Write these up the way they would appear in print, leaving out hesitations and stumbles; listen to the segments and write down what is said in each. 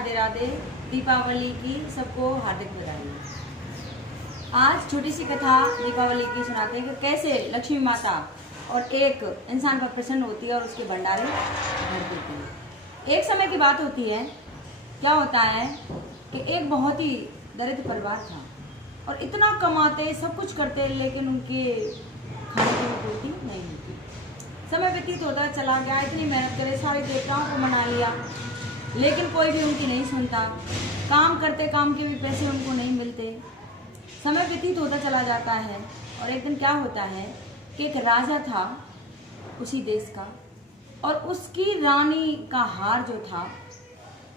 राधे राधे। दीपावली की सबको हार्दिक बधाई। आज छोटी सी कथा दीपावली की सुनाते हैं कि कैसे लक्ष्मी माता और एक इंसान पर प्रसन्न होती है और उसके भंडारे भर देती है। एक समय की बात होती है, क्या होता है कि एक बहुत ही दरिद्र परिवार था और इतना कमाते, सब कुछ करते, लेकिन उनके खाने की पूर्ति नहीं होती। समय व्यतीत होता चला गया, इतनी मेहनत करे, सारे देवताओं को मना लिया, लेकिन कोई भी उनकी नहीं सुनता। काम करते, काम के भी पैसे उनको नहीं मिलते। समय व्यतीत होता चला जाता है और एक दिन क्या होता है कि एक राजा था उसी देश का, और उसकी रानी का हार जो था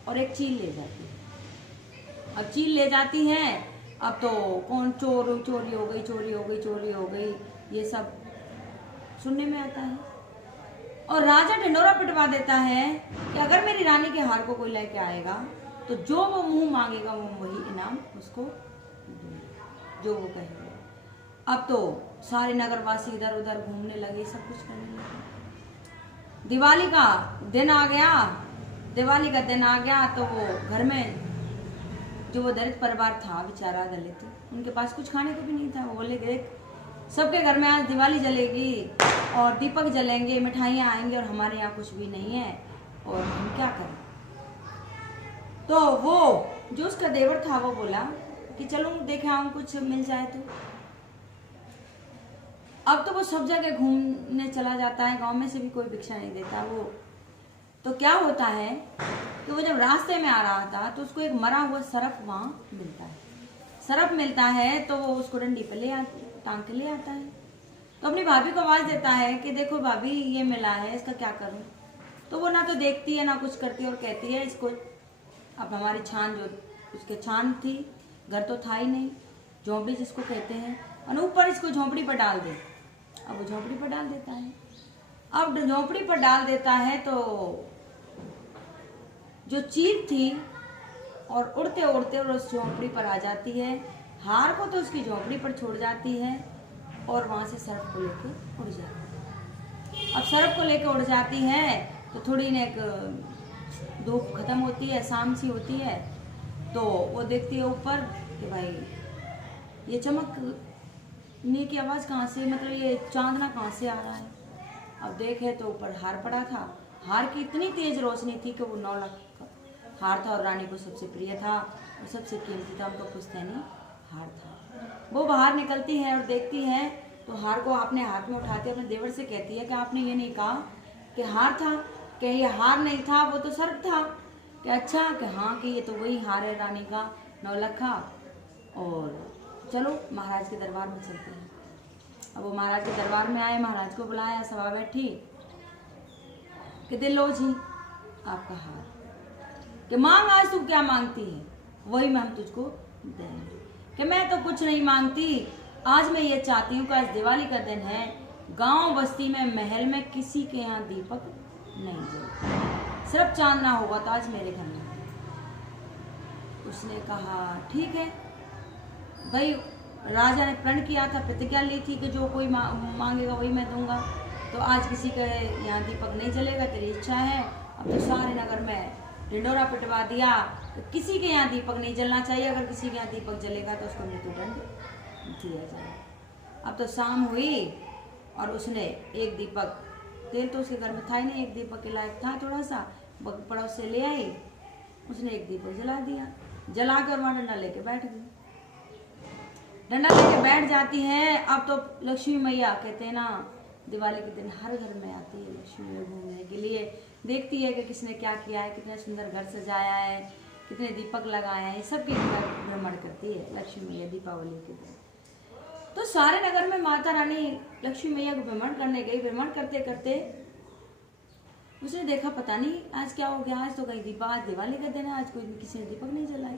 और एक चील ले जाती है। अब चील ले जाती है, अब तो कौन चोरी हो गई, ये सब सुनने में आता है। और राजा ढिंडोरा पिटवा देता है कि अगर मेरी रानी के हार को कोई लेके आएगा तो जो वो मुंह मांगेगा वो वही इनाम उसको जो वो कहेगा। अब तो सारे नगरवासी इधर उधर घूमने लगे, सब कुछ करने लगे। दिवाली का दिन आ गया तो वो घर में जो वो दलित परिवार था, बेचारा दलित, उनके पास कुछ खाने को भी नहीं था। वो बोले देख, सबके घर में आज दिवाली जलेगी और दीपक जलेंगे, मिठाइयाँ आएंगी और हमारे यहाँ कुछ भी नहीं है, और हम क्या करें। तो वो जो उसका देवर था वो बोला कि चलो देखे आऊँ कुछ मिल जाए तो। अब तो वो सब जगह घूमने चला जाता है, गांव में से भी कोई भिक्षा नहीं देता वो। तो क्या होता है कि वो जब रास्ते में आ रहा था तो उसको एक मरा हुआ सरफ वहाँ मिलता है। सरफ मिलता है तो वो उसको डंडी पे टांग के ले आता है। तो अपनी भाभी को आवाज़ देता है कि देखो भाभी, ये मिला है, इसका क्या करूं। तो वो ना तो देखती है ना कुछ करती है और कहती है इसको, अब हमारी छान जो उसके छान थी, घर तो था ही नहीं, झोंपड़ी जिसको कहते हैं, और ऊपर इसको झोंपड़ी पर डाल दे। अब वो झोंपड़ी पर डाल देता है। अब झोंपड़ी पर डाल देता है तो जो चील थी और उड़ते उड़ते और उस झोंपड़ी पर आ जाती है। हार को तो उसकी झोंपड़ी पर छोड़ जाती है और वहां से सरफ को लेके उड़ जाती है। अब सरफ को लेके उड़ जाती है तो थोड़ी ने धूप खत्म होती है, शाम सी होती है, तो वो देखती है ऊपर कि भाई ये चमकने की आवाज़ कहाँ से, मतलब ये चांदना कहाँ से आ रहा है। अब देखे तो ऊपर हार पड़ा था। हार की इतनी तेज रोशनी थी कि वो 9 लाख का हार था और रानी को सबसे प्रिय था और सबसे कीमती था, उनका पुश्तैनी हार था। वो बाहर निकलती है और देखती है तो हार को अपने हाथ में उठाती है, अपने देवर से कहती है कि आपने ये नहीं कहा कि हार था, कि ये हार नहीं था, वो तो सर्प था। कि अच्छा, कि हाँ, कि ये तो वही हार है रानी का 9 लाख का, और चलो महाराज के दरबार में चलते हैं। अब वो महाराज के दरबार में आए, महाराज को बुलाया, सभा बैठी कि दे लो जी आपका हार, कि मांग आज तू क्या मांगती है, वही मैं हम तुझको देंगे। कि मैं तो कुछ नहीं मांगती, आज मैं ये चाहती हूँ कि आज दिवाली का दिन है, गांव बस्ती में महल में किसी के यहाँ दीपक नहीं जले, सिर्फ चांदना होगा तो आज मेरे घर में। उसने कहा ठीक है भाई। राजा ने प्रण किया था, प्रतिज्ञा ली थी कि जो कोई मांगेगा वही मैं दूंगा, तो आज किसी के यहाँ दीपक नहीं जलेगा, तेरी इच्छा है। अब तो सारे नगर में ढिंडोरा पिटवा दिया, तो किसी के यहाँ दीपक नहीं जलना चाहिए, अगर किसी के यहाँ दीपक जलेगा तो उसको मृत्युदंड दिया जाए। अब तो शाम हुई और उसने एक दीपक, तेल तो उसके घर में था ही नहीं, एक दीपक के लायक था थोड़ा सा, पड़ोस से ले आई, उसने एक दीपक जला दिया, जला कर वहाँ डंडा लेके बैठ गई। डंडा लेके बैठ जाती है। अब तो लक्ष्मी मैया, कहते हैं ना, दिवाली के दिन हर घर में आती है लक्ष्मी मैया घूमने के लिए, देखती है कि किसने क्या किया है, कितना सुंदर घर सजाया है, कितने दीपक लगाए हैं, सबकी भ्रमण करती है लक्ष्मी मैया दीपावली के दिन। तो सारे नगर में माता रानी लक्ष्मी मैया को भ्रमण करने गई। भ्रमण करते करते उसने देखा पता नहीं आज क्या हो गया, आज तो कहीं आज दिवाली का दिन है, आज कोई किसी ने दीपक नहीं जलाए।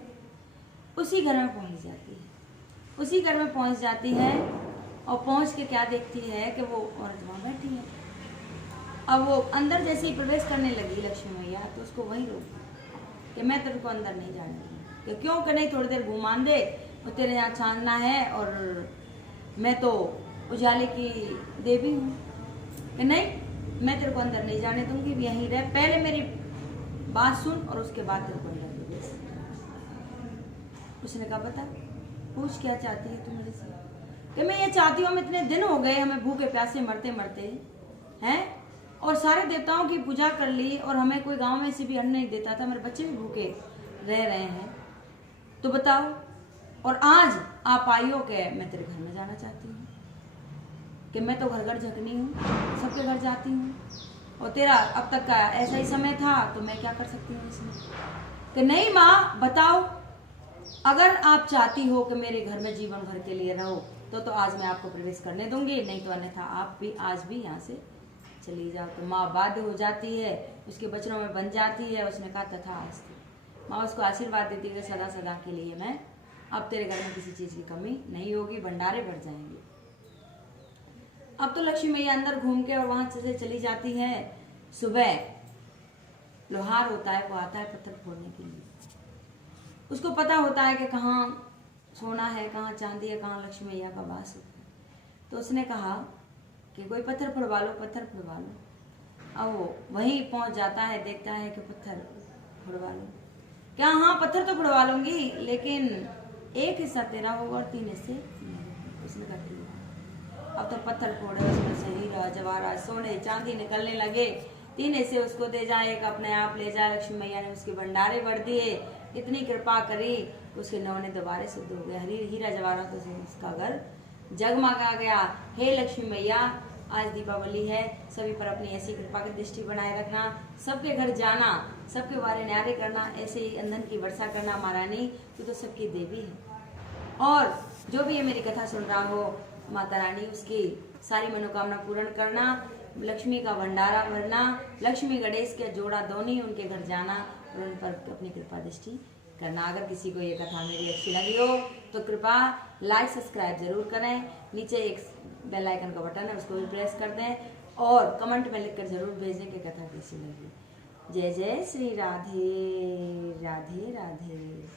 उसी घर में पहुंच जाती है और पहुंच के क्या देखती है कि वो औरत वहाँ बैठी है। अब वो अंदर जैसे ही प्रवेश करने लगी लक्ष्मी मैया, तो उसको वहीं रोक कि मैं तेरे को अंदर नहीं जाने दूँगी। क्यों कि नहीं, थोड़ी देर घुमान दे, और तेरे यहाँ छानना है और मैं तो उजाले की देवी हूँ। कि नहीं, मैं तेरे को अंदर नहीं जाने दूंगी, यहीं रह, पहले मेरी बात सुन और उसके बाद तेरे को अंदर दूंगी। उसने कहा बता, पूछ क्या चाहती है तू मेरे से? कि मैं ये चाहती हूँ, हम इतने दिन हो गए हमें भूखे प्यासे मरते मरते हैं, और सारे देवताओं की पूजा कर ली और हमें कोई गांव में से भी अन्न नहीं देता था, मेरे बच्चे भी भूखे रह रहे हैं, तो बताओ। और आज आप आई हो के मैं तेरे घर में जाना चाहती हूँ, कि मैं तो घर घर झकनी हूँ, सबके घर जाती हूँ, और तेरा अब तक का ऐसा ही समय था, तो मैं क्या कर सकती हूँ इसमें? कि नहीं माँ बताओ, अगर आप चाहती हो कि मेरे घर में जीवन भर के लिए रहो तो आज मैं आपको प्रवेश करने दूंगी, नहीं तो अन्यथा आप भी आज भी यहाँ से चली जाओ। तो माँ बाध्य हो जाती है, उसके वचनों में बन जाती है। उसने कहा तथास्तु। माँ उसको आशीर्वाद देती है, सदा सदा के लिए मैं, अब तेरे घर में किसी चीज की कमी नहीं होगी, भंडारे बढ़ जाएंगे। अब तो लक्ष्मी मैया अंदर घूम के और वहां से चली जाती है। सुबह लोहार होता है, वो आता है पत्थर फोड़ने के लिए। उसको पता होता है कि कहाँ सोना है, कहाँ चांदी है, कहाँ लक्ष्मी मैया का वास होता है। तो उसने कहा कि कोई पत्थर फोड़वा लो, पत्थर फोड़वा लो। अब वो वहीं पहुंच जाता है, देखता है कि पत्थर फोड़वा लो। क्या? हाँ पत्थर तो फोड़वा लूंगी, लेकिन एक हिस्सा तेरा होगा और 3 हिस्से मेरे। उसने कहा ठीक है। अब तो पत्थर फोड़े, उसमें से हीरा जवाहरात सोने चांदी निकलने लगे। 3 हिस्से उसको दे जाए, एक अपने आप ले जाए। लक्ष्मी मैया ने उसके भंडारे भर दिए, इतनी कृपा करी, उसके नौने दोबारे शुद्ध हो गए। हीरा जवाहरात से उसका घर जगमगा गया। हे लक्ष्मी मैया, आज दीपावली है, सभी पर अपनी ऐसी कृपा की दृष्टि बनाए रखना, सबके घर जाना, सबके बारे न्यारे करना, ऐसे ही अंधन की वर्षा करना। महारानी तू तो सबकी देवी है, और जो भी ये मेरी कथा सुन रहा हो, माता रानी उसकी सारी मनोकामना पूर्ण करना, लक्ष्मी का भंडारा भरना, लक्ष्मी गणेश के जोड़ा दोनों उनके घर जाना और उन पर अपनी कृपा दृष्टि करना। अगर किसी को ये कथा मेरी अच्छी लगी हो तो कृपा लाइक सब्सक्राइब जरूर करें। नीचे एक बेल आइकन का बटन है, उसको भी प्रेस कर दें, और कमेंट में लिखकर जरूर भेजें कि कथा कैसी लगी। जय जय श्री राधे राधे राधे।